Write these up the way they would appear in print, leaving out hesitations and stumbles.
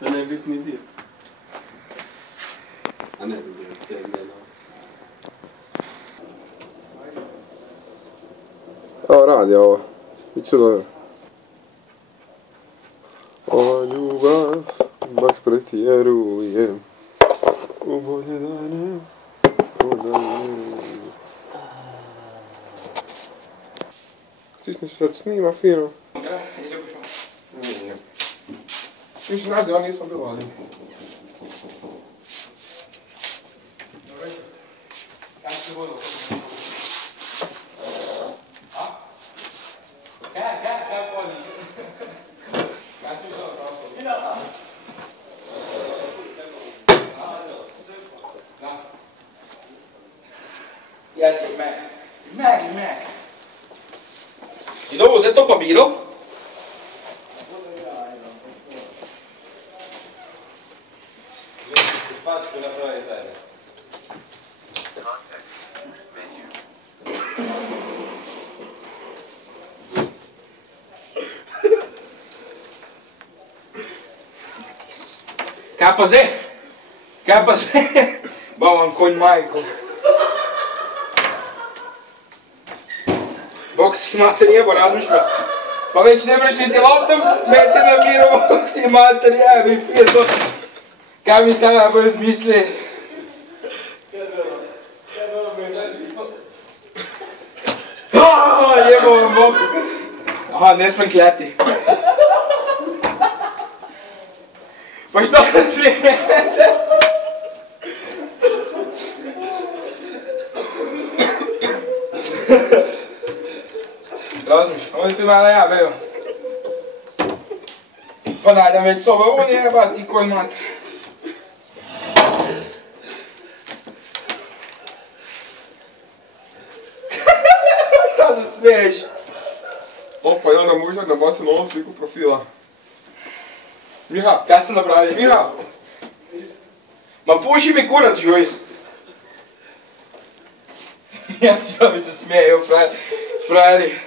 Da nebitni dio. A ne bi bilo cijeli gledao. Evo radi ovo. Iću dobro. Ova ljubav baš pretjerujem. U bolje dane. Stisniš sad snima fino. Nije. Više nade, ja nisam bilo, ali... Ja si Mac. Si dopo uzeti to papiro? Pačku napravi taj. KPZ! Ba vam konj majko. Bog ti mater jebo, razmišlja. Pa već ne mreš niti loptom, meti na miru, bog ti mater jebi, pjeto. Kaj mi sada bolj smisli? Jebo vam bog. Aha, ne smem kljati. Pa što se smijete? Razmiš, ovdje tu ima ja, bejo. Pa najdem već sobe, ovo nije jebati koji matre. Šta se smiješ? Opa, i onda možda nabaci na ovu sliku profila. Miha, kaj ste napravili? Miha! Ma puši mi kurac, joj! Ja ti što mi se smije, evo frajeri.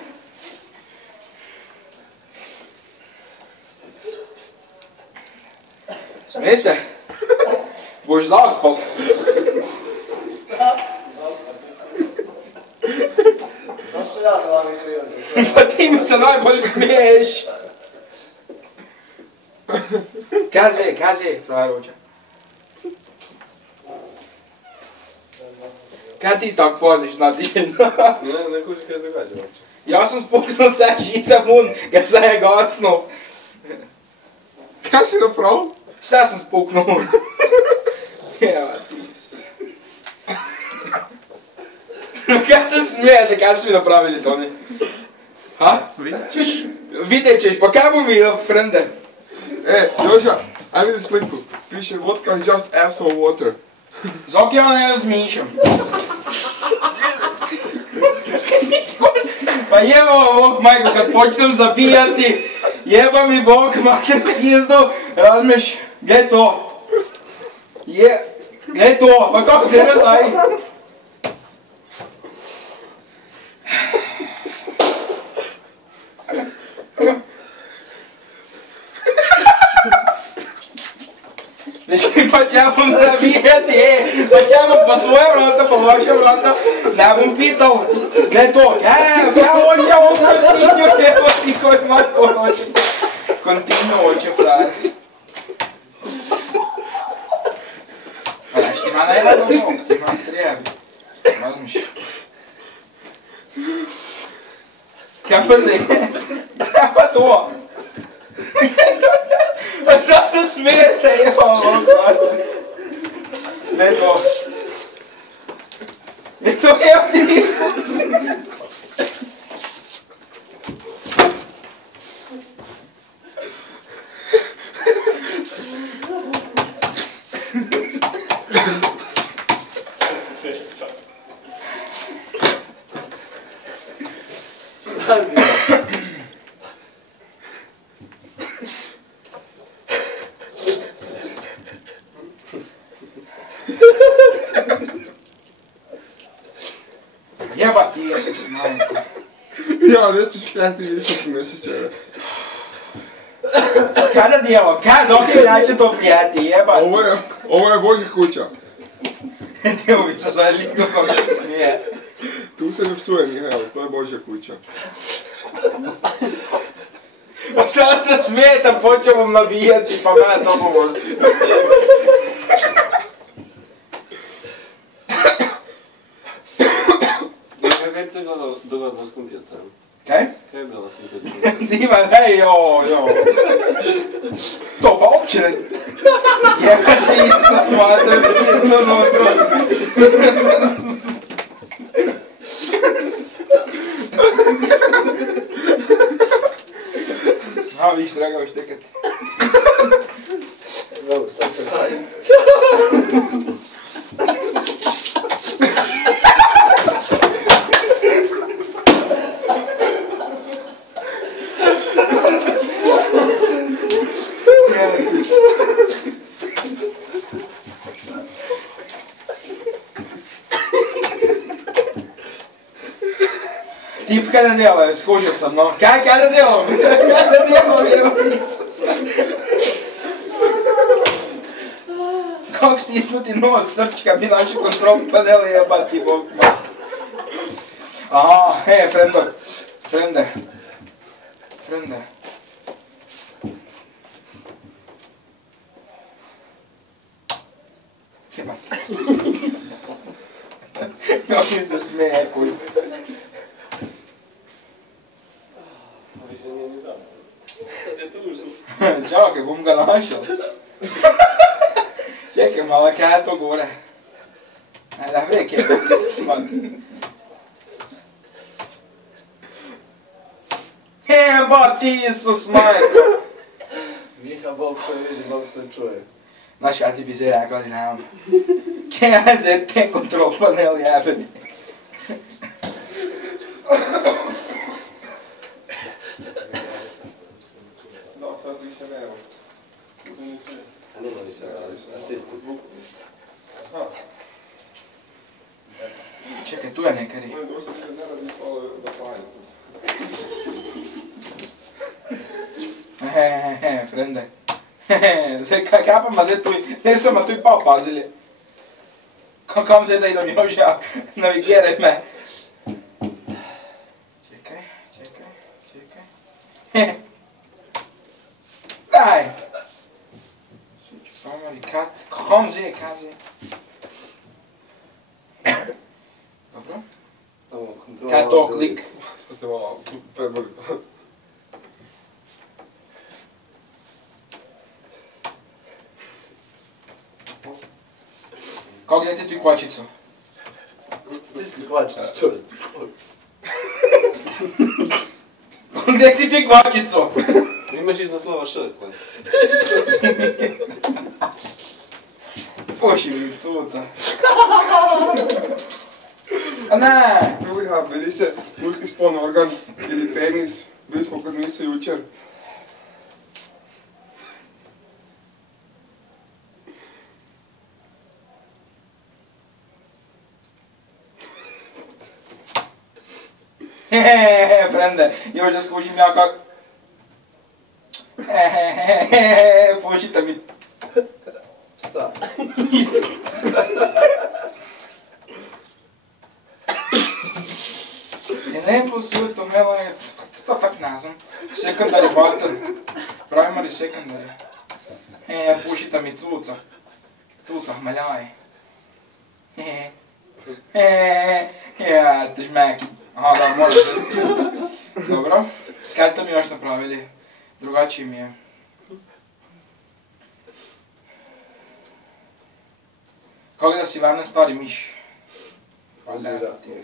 Smije se? Boš zaspal? Zašto ja da vam je krivo? Pa ti mi se najbolje smiješ! Kaže, frajeroća. Kaj ti tak paziš na ti? Ne kuži kaj se događa uopće. Ja sam spuknul sa žica mun, ga sam je gacnul. Kaj si napravil? Šta sam spuknul? Jeva ti se. Kaj se smijete, kaj su mi napravili to ne? Ha? Vidjet ćeš, pa kaj bu mi frende? Joža, aj vidi sliku. Piše vodka is just asshole water. Zok ja ne razmišljam. Pa jeba vam Bog majko, kad počnem zabijati, jeba mi Bog mater pizdu, razmiš, gdje to? Gdje to? Pa kako se ne znaj? Pa ćemo nabijati, pa ćemo po svoje vrata, po vaše vrata, ne bom pital, gdje to? Ja hoće ovom kontinju, evo ti koji majko hoće. Kontinju hoće, frajer. Pa znaš, ima najbolj mog, ti ima trebi. Razmiš. Kaj pa zi? Kaj pa to? Pa šta se smijete, evo vam mater? Ne to. Ne to, evo ti nisam. Jebati Isus, majko. Ja, nećeš pjati više pomešat će. Kada djelom? Kad ovdje neće to prijeti, jebati. Ovo je Božja kuća. Evo mi se sad liko kako se smije. Tu se ne psuje Mihael, to je Božja kuća. Pa šta se smijete, počemo nabijati, pa mene to pomoći. Kaj se je dogodilo s kompjuterom? Kaj? Kaj je bilo s kompjuterom? Dima, hej, jo. To pa uopće ne... Jebati Isus, mater, pizno nutro. A, viš, draga, štekati. Dobro, sad se radim. Tip kaj ne djelaju, skušao sam, no. Kaj ne djelaju? Kaj ne djelaju, evo Isus. Kako stisnuti nos, srčka bi naši kontrol paneli jebati, Bog ma. Aha, frende. Jebati. Kako mi se smije, kuj. Više nije ni dobro. Sad je tužno. Čakaj, bom ga našel. Čekaj malo, kaj je to gore? Da vek je to smad. Jebati Isus, majko. Miha, Bog sve vidi, Bog sve čuje. Znaš kaj ti bi se rekla Dinamo? Kaj je za te kontrol panel jebe mi? No, sad više nema. A nema više radiš, asistent. Aha, Čekaj, tu je nekari. moj došao se ne radi stalo da pali tu. Frende. Zdaj, kaj pa zdaj tu, ne sem tu pa opazili. Kam zdaj da idem Joža, navigiraj me. Čekaj. Daj! Kam zdaj, Dobro. Ovo, kontrola. Kaj je to, klik? Sad te malo preboli. Kako gdje ti tu kvačicu? Stisni kvačić, čuje. Gdje ti tu kvačicu? Imaš iznad slova Š, kaj? Poši mi cuca. A ne! Miha, bili se ljudski spolni organ ili penis, bili smo kod mise jučer. Frende, još da skušim ja kak... Pušite mi. Šta? Ne posluj to, hele, to tak ne znam. Secondary button. Primary, secondary. Pušite mi cuca. Cuca, maljaj. Ja, ste žmeki. Aha, da, moraš da ste. Dobro. Kaj ste mi još napravili? Drugačije mi je. Kako da si varna stari miš? Uzira ti je.